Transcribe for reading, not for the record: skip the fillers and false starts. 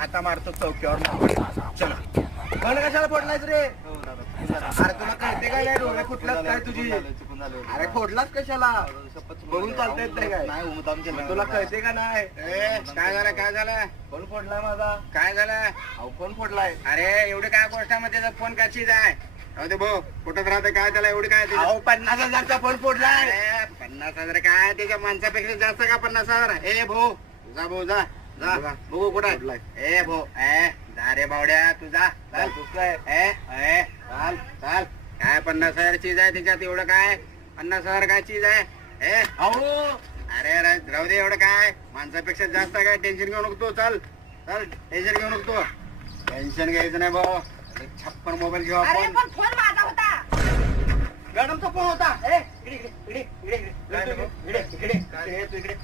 आता मारतो चौक्यावर. चला पण कशाला फोडलायस रे? अरे तुला कळते काय नाही डोळे कुठलाच काय तुझी? अरे फोडलाच कशाला? बघून चालता येत नाही काय? तुला कळते का नाही? काय झालं काय झालं? फोन फोडलाय माझा. काय झालं? अहो फोन फोडलाय. अरे एवढी काय गोष्टामध्ये फोन कशी जाय? ते भाऊ कुठं राहते काय त्याला एवढी काय? अहो 50,000चा फोन फोडलाय. 50,000 काय त्याच्या माणसापेक्षा जास्त का 50,000? ए भाऊ जा भाऊ जा जा बघू कुठं ए भाऊ जा रे बावड्या तू जा चाल चाल चाल काय 50,000 चीज आहे त्याच्यात एवढं काय? 50,000 काय चीज आहे? अहो अरे राहू दे एवढं काय माणसापेक्षा जास्त काय टेन्शन घेऊ नको तू चल चल टेन्शन घेऊ नको तू टेन्शन घ्यायचं नाही भाऊ 56 मोबाईल घेऊ अरे आपण पण फोन माझा होता. मॅडमचा फोन होता. इकडे इकडे इकडे इकडे इकडे इकडे इकडे इकडे